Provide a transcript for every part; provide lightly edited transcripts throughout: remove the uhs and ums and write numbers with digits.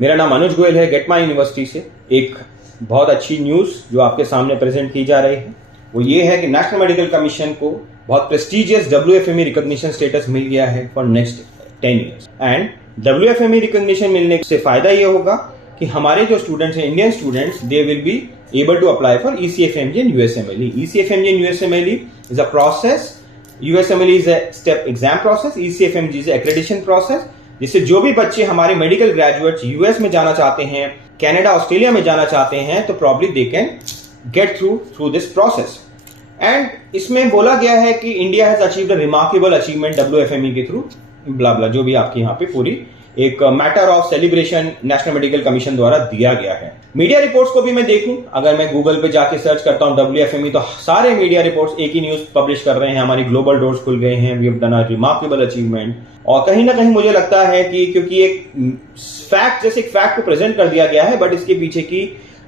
मेरा नाम अनुज गोयल है, गेट माई यूनिवर्सिटी से। एक बहुत अच्छी न्यूज़ जो आपके सामने प्रेजेंट की जा रही है वो ये है कि नेशनल मेडिकल कमीशन को बहुत प्रेस्टिजियस WFME रिकॉग्निशन स्टेटस मिल गया है for next 10 years. And WFME recognition मिलने से फायदा ये होगा कि हमारे जो स्टूडेंट्स हैं, Indian students, they will be able to apply for ECFMG and USMLE. ECFMG and USMLE is a process. USMLE is a step exam process. ECFMG is a accreditation process. जिससे जो भी बच्चे हमारे मेडिकल ग्रेजुएट्स यूएस में जाना चाहते हैं, Canada, Australia में जाना चाहते हैं, तो probably they can get through this process. And इसमें बोला गया है कि India has achieved a remarkable achievement WFME के थ्रू, ब्ला ब्ला, जो भी आपकी यहाँ पे पूरी एक matter of celebration national medical commission द्वारा दिया गया है। मीडिया रिपोर्ट्स को भी मैं देखूं, अगर मैं गूगल पे जाके सर्च करता हूं WFME, तो सारे मीडिया रिपोर्ट्स एक ही न्यूज पब्लिश कर रहे हैं, हमारी ग्लोबल डोर्स खुल गए हैं, we have done a remarkable achievement. और कहीं ना कहीं मुझे लगता है कि क्योंकि एक फैक्ट, जैसे एक फैक्ट को प्रेजेंट कर दिया गया है, बट इसके पीछे की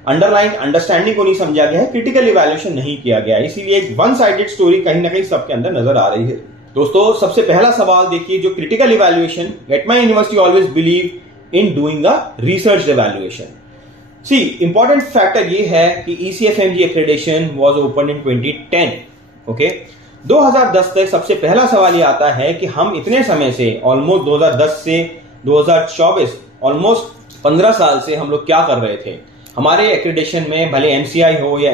अंडरलाइन अंडरस्टैंडिंग को नहीं समझा गया है, क्रिटिकल इवैल्यूएशन नहीं किया गया है, इसीलिए एक वन साइडेड स्टोरी कहीं ना कहीं सबके अंदर नजर आ रही है। दोस्तों, सबसे पहला सवाल देखिए, जो critical evaluation, gate my university always believe in doing a research evaluation. See, important factor ये है कि ECFMG accreditation was opened in 2010, okay. 2010 तक सबसे पहला सवाल ये आता है कि हम इतने समय से, ऑलमोस्ट 2010 से 2024, ऑलमोस्ट 15 साल से हम लोग क्या कर रहे थे। हमारे एक्रेडिशन में भले MCI हो या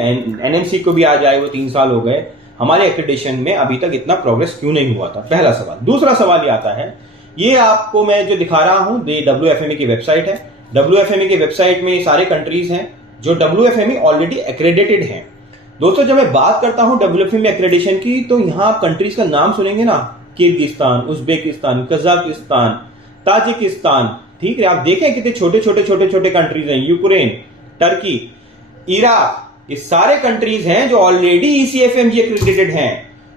NMC को भी आ जाए, वो 3 साल हो गए, हमारे एक्रेडिशन में अभी तक इतना प्रोग्रेस क्यों नहीं हुआ था, पहला सवाल। दूसरा सवाल ये आता है, ये आपको मैं जो दिखा रहा हूं, ये WFME की वेबसाइट है। WFME की वेबसाइट में सारे कंट्रीज हैं जो WFME ऑलरेडी एक्रेडिटेड हैं। दोस्तों, जब मैं बात करता हूं WFME एक्रेडिशन की, तो यहां आप कंट्रीज का नाम सुनेंगे ना, किर्गिस्तान, उज्बेकिस्तान, कजाकिस्तान, ताजिकिस्तान, ठीक है। आप देखें कितने छोटे छोटे कंट्रीज हैं, यूक्रेन, टर्की, इराक, ये सारे कंट्रीज हैं जो ऑलरेडी ECFMG एक्रेडिटेड हैं।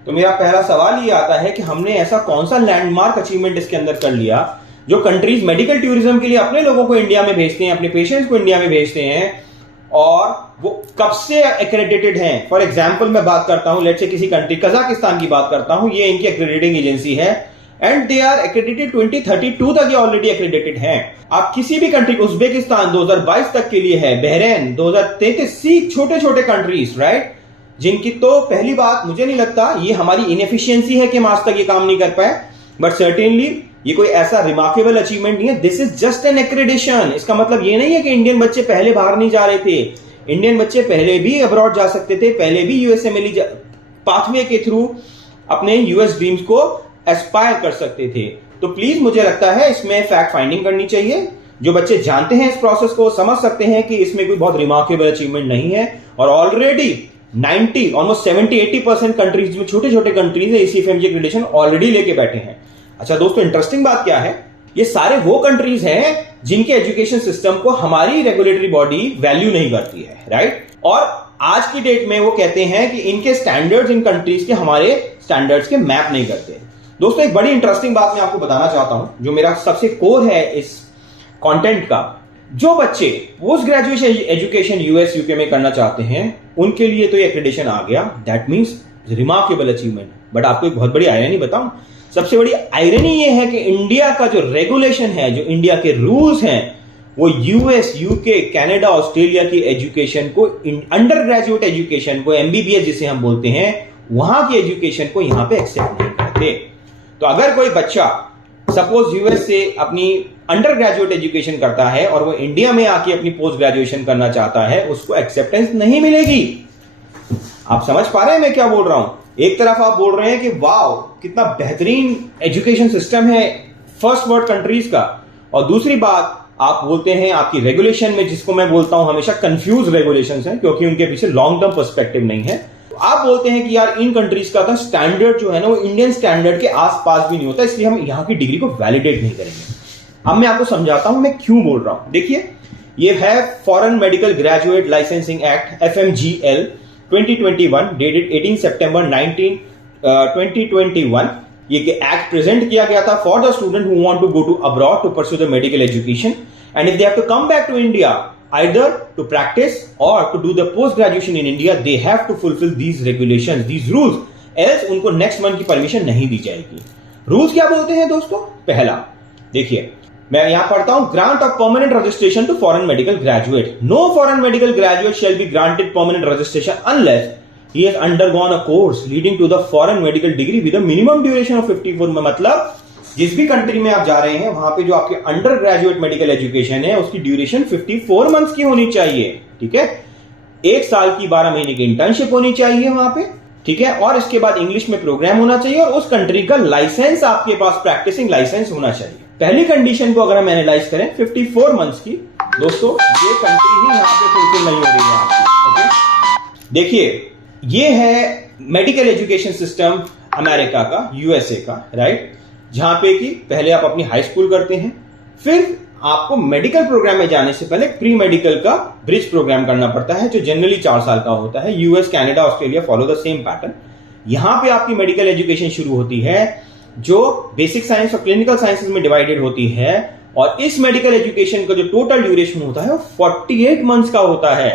तो मेरा पहला सवाल ये आता है कि हमने ऐसा कौन सा लैंडमार्क अचीवमेंट इसके अंदर कर लिया जो कंट्रीज मेडिकल टूरिज्म के लिए अपने लोगों को इंडिया में भेजते हैं, अपने पेशेंट्स को इंडिया में भेजते हैं, और वो कब से एक्रेडिटेड हैं। फॉर एग्जाम्पल मैं बात करता हूं, लेट्स से किसी कंट्री, कजाकिस्तान की बात करता हूं, ये इनकी एक्रेडिटिंग एजेंसी है एंड दे आर एक्रेडिटेड 2032 तक ये ऑलरेडी एक्रेडिटेड हैं। आप किसी भी कंट्री, उज्बेकिस्तान 2022 तक के लिए है, बहरीन 2033, छोटे कंट्रीज, राइट, जिनकी तो पहली बात, मुझे नहीं लगता ये हमारी इनएफिशिएंसी है कि हम आज तक ये काम नहीं कर पाए, बट सर्टेनली ये कोई ऐसा रिमार्केबल अचीवमेंट नहीं है। This is just an accreditation. इसका मतलब ये नहीं है कि इंडियन बच्चे पहले बाहर नहीं जा रहे थे, इंडियन बच्चे पहले भी अब्रॉड जा सकते थे, पहले भी USMLE पाथवे के थ्रू अपने US ड्रीम्स को एस्पायर कर सकते थे। तो प्लीज, मुझे लगता है इसमें फैक्ट फाइंडिंग करनी चाहिए। जो बच्चे जानते हैं इस प्रोसेस को, समझ सकते हैं कि इसमें कोई बहुत रिमार्केबल अचीवमेंट नहीं है, और ऑलरेडी 90, ऑलमोस्ट 70-80% कंट्रीज में, छोटे कंट्रीज है, ECFMG एक्रेडिटेशन ऑलरेडी लेके बैठे हैं। अच्छा दोस्तों, इंटरेस्टिंग बात क्या है, ये सारे वो कंट्रीज हैं जिनके एजुकेशन सिस्टम को हमारी रेगुलेटरी बॉडी वैल्यू नहीं करती है, राइट। और आज की डेट में वो कहते हैं कि इनके स्टैंडर्ड्स इन कंट्रीज के हमारे स्टैंडर्ड्स के मैप नहीं करते। दोस्तों, एक बड़ी इंटरेस्टिंग बात मैं आपको बताना चाहता हूं, जो मेरा सबसे कोर है इस कंटेंट का। जो बच्चे post graduation education US UK में करना चाहते हैं, उनके लिए तो ये एक्रेडिटेशन आ गया, that means remarkable achievement. But आपको एक बहुत बड़ी आयरनी बताऊं, सबसे बड़ी आयरनी ये है कि इंडिया का जो रेगुलेशन है, जो इंडिया के रूल्स हैं, वो US UK कनाडा ऑस्ट्रेलिया की एजुकेशन को, अंडर ग्रेजुएट एजुकेशन को, MBBS जिसे हम बोलते हैं, वहां की एजुकेशन को यहां पे एक्सेप्ट नहीं करते। तो अगर कोई बच्चा सपोज US से अपनी अंडर ग्रेजुएट एजुकेशन करता है और वो इंडिया में आके अपनी पोस्ट ग्रेजुएशन करना चाहता है, उसको एक्सेप्टेंस नहीं मिलेगी। आप समझ पा रहे हैं मैं क्या बोल रहा हूं। एक तरफ आप बोल रहे हैं कि वाओ कितना बेहतरीन एजुकेशन सिस्टम है फर्स्ट वर्ल्ड कंट्रीज का, और दूसरी बात आप बोलते हैं आपकी रेगुलेशन में, जिसको मैं बोलता हूं हमेशा कंफ्यूज रेगुलेशंस हैं, क्योंकि उनके पीछे लॉन्ग टर्म पर्सपेक्टिव नहीं है। आप बोलते हैं कि यार इन कंट्रीज का था स्टैंडर्ड जो है ना, वो इंडियन स्टैंडर्ड के आसपास भी नहीं होता, इसलिए हम यहां की डिग्री को वैलिडेट नहीं करेंगे। अब मैं आपको समझाता हूं मैं क्यों बोल रहा हूं। देखिए, ये है foreign medical graduate licensing act FMGL 2021, dated 18 सितंबर 2021। ये एक्ट प्रेजेंट किया गया था for the student who want to go to abroad to pursue the medical education, and if they have to come back to India either to practice or to do the post graduation in India, they have to fulfill these regulations, these rules, else उनको next month की permission नहीं दी जाएगी। Rules क्या बोलते हैं दोस्तों? पहला देखिए, मैं यहां पढ़ता हूं, grant of permanent registration to foreign medical graduate. No foreign medical graduate shall be granted permanent registration unless he has undergone a course leading to the foreign medical degree with a minimum duration of 54 में, मतलब जिस भी country में आप जा रहे हैं वहां पे जो आपके अंडर ग्रेजुएट मेडिकल एजुकेशन है उसकी ड्यूरेशन 54 मंथ्स की होनी चाहिए। ठीक है, 1 साल की 12 महीने की इंटर्नशिप होनी चाहिए वहां पे। ठीक है, और इसके बाद इंग्लिश में प्रोग्राम होना चाहिए और उस कंट्री का लाइसेंस आपके पास, प्रैक्टिसिंग लाइसेंस होना चाहिए। पहली कंडीशन को अगर हम एनालाइज करें 54 मंथ्स की, दोस्तों ये कंट्री ही यहां पे फुलफिल नहीं हो रही है आपकी। ओके, देखिए ये है मेडिकल एजुकेशन सिस्टम अमेरिका का, यूएसए का, राइट, जहां पे कि पहले आप अपनी हाई स्कूल करते हैं, फिर आपको मेडिकल प्रोग्राम में जाने से पहले प्री मेडिकल का ब्रिज प्रोग्राम करना पड़ता है जो जनरली 4 साल का होता है। US, Canada, Australia follow the same pattern. यहां पे आपकी मेडिकल एजुकेशन शुरू होती है जो बेसिक साइंस और क्लिनिकल साइंसेज में डिवाइडेड होती है, और इस मेडिकल एजुकेशन का जो टोटल ड्यूरेशन होता है वो 48 मंथ्स का होता है,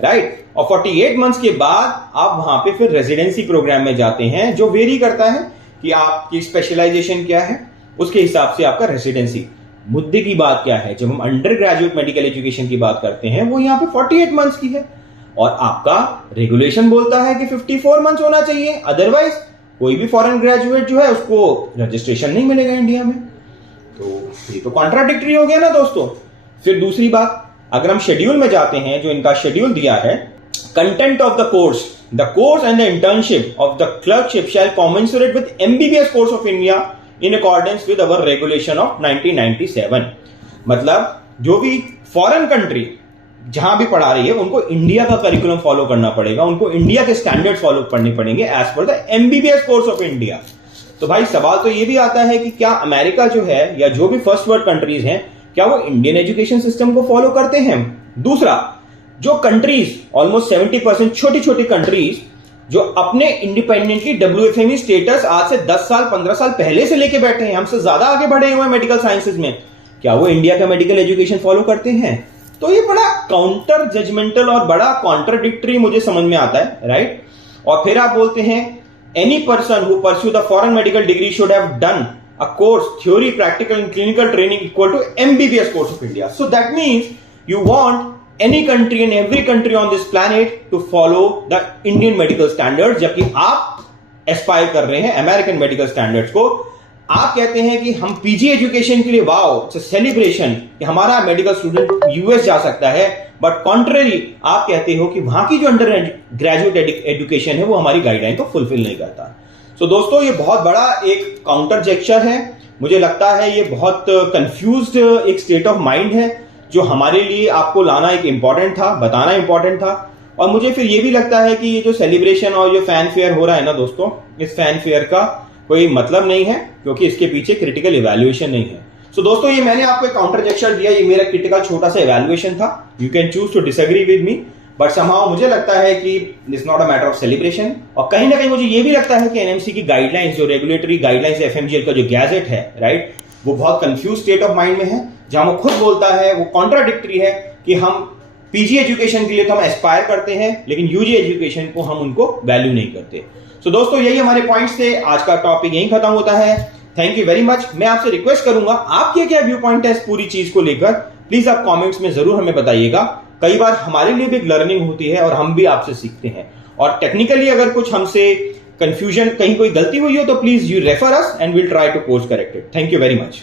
राइट। और 48 मंथ्स के बाद आप वहां पे फिर रेजिडेंसी प्रोग्राम में जाते हैं जो वेरी करता है कि आपकी स्पेशलाइजेशन क्या है, उसके हिसाब से आपका रेजिडेंसी। मुद्दे की बात क्या है, जब हम अंडर ग्रेजुएट मेडिकल एजुकेशन की बात करते हैं वो यहाँ पे 48 मंथ्स की है, और आपका रेगुलेशन बोलता है कि 54 मंथ्स होना चाहिए, अदरवाइज कोई भी फॉरेन ग्रेजुएट जो है उसको रजिस्ट्रेशन नहीं मिलेगा इंडिया में। तो ये तो कॉन्ट्राडिक्टरी हो गया ना दोस्तों। फिर दूसरी बात, अगर हम शेड्यूल में जाते हैं, जो इनका शेड्यूल दिया है, content of the course and the internship of the clerkship shall commensurate with MBBS course of India in accordance with our regulation of 1997। मतलब जो भी फॉरेन कंट्री जहां भी पढ़ा रही है उनको इंडिया का करिकुलम फॉलो करना पड़ेगा, उनको इंडिया के स्टैंडर्ड फॉलो करने पड़ेंगे as per the MBBS course of India. तो भाई सवाल तो ये भी आता है कि क्या अमेरिका जो है या जो भी फर्स्ट वर्ल्ड कंट्रीज हैं, क्या वो इंडियन एजुकेशन सिस्टम को फॉलो करते हैं? दूसरा, जो कंट्रीज ऑलमोस्ट 70% छोटी छोटी कंट्रीज जो अपने इंडिपेंडेंटली WFME स्टेटस आज से 10 साल 15 साल पहले से लेके बैठे हैं, हमसे ज्यादा आगे बढ़े हुए हैं मेडिकल साइंसेज में, क्या वो इंडिया का मेडिकल एजुकेशन फॉलो करते हैं? तो ये बड़ा काउंटर जजमेंटल और बड़ा कॉन्ट्राडिक्टरी मुझे समझ में आता है, राइट। और फिर आप बोलते हैं any person who pursue the foreign medical degree should have done a course, theory, practical and clinical training equal to MBBS course of India. So that means you want any country and every country on this planet to follow the Indian medical standards, जबकि आप Aspire कर रहे हैं American medical standards को। आप कहते हैं कि हम पीजी एजुकेशन के लिए वाओ इट्स अ सेलिब्रेशन कि हमारा मेडिकल स्टूडेंट यूएस जा सकता है, बट कॉन्ट्ररी आप कहते हो कि वहां की जो अंडर ग्रेजुएट एजुकेशन है वो हमारी गाइडलाइन को फुलफिल नहीं करता। सो दोस्तों ये बहुत बड़ा एक काउंटर जेक्चर है, मुझे लगता है ये बहुत कंफ्यूज्ड एक स्टेट ऑफ माइंड है जो हमारे लिए आपको लाना एक इंपॉर्टेंट था, बताना इंपॉर्टेंट था। और मुझे फिर ये भी लगता है कि ये जो सेलिब्रेशन और जो फैन फेयर हो रहा है ना दोस्तों, इस फैन फेयर का कोई मतलब नहीं है क्योंकि इसके पीछे क्रिटिकल इवैल्यूएशन नहीं है। सो दोस्तों ये मैंने आपको एक काउंटर जेक्चर दिया, ये मेरा क्रिटिकल छोटा सा इवैल्यूएशन था। You can choose to disagree with me, but somehow मुझे लगता है कि it's not a matter of celebration. और कहीं ना कहीं मुझे ये भी लगता है कि एनएमसी की गाइडलाइंस, जो रेगुलेटरी गाइडलाइंस एफएमजीएल का जो गैजेट है, राइट, वो बहुत कंफ्यूज स्टेट ऑफ माइंड में है, जहां वो खुद बोलता है, वो कॉन्ट्राडिक्टरी है कि हम पीजी एजुकेशन के लिए तो हम एस्पायर करते हैं लेकिन यूजी एजुकेशन को हम उनको वैल्यू नहीं करते। सो दोस्तों यही हमारे पॉइंट्स थे, आज का टॉपिक यही खत्म होता है। Thank you very much. मैं आपसे रिक्वेस्ट करूंगा, आपके क्या व्यू पॉइंट है इस पूरी चीज को लेकर, प्लीज आप कमेंट्स में जरूर हमें बताइएगा। कई बार हमारे लिए भी एक लर्निंग होती है और हम भी आपसे सीखते हैं। और टेक्निकली अगर कुछ हमसे कंफ्यूजन, कहीं कोई गलती हुई हो तो please you refer us and will try to course correct it. Thank you very much.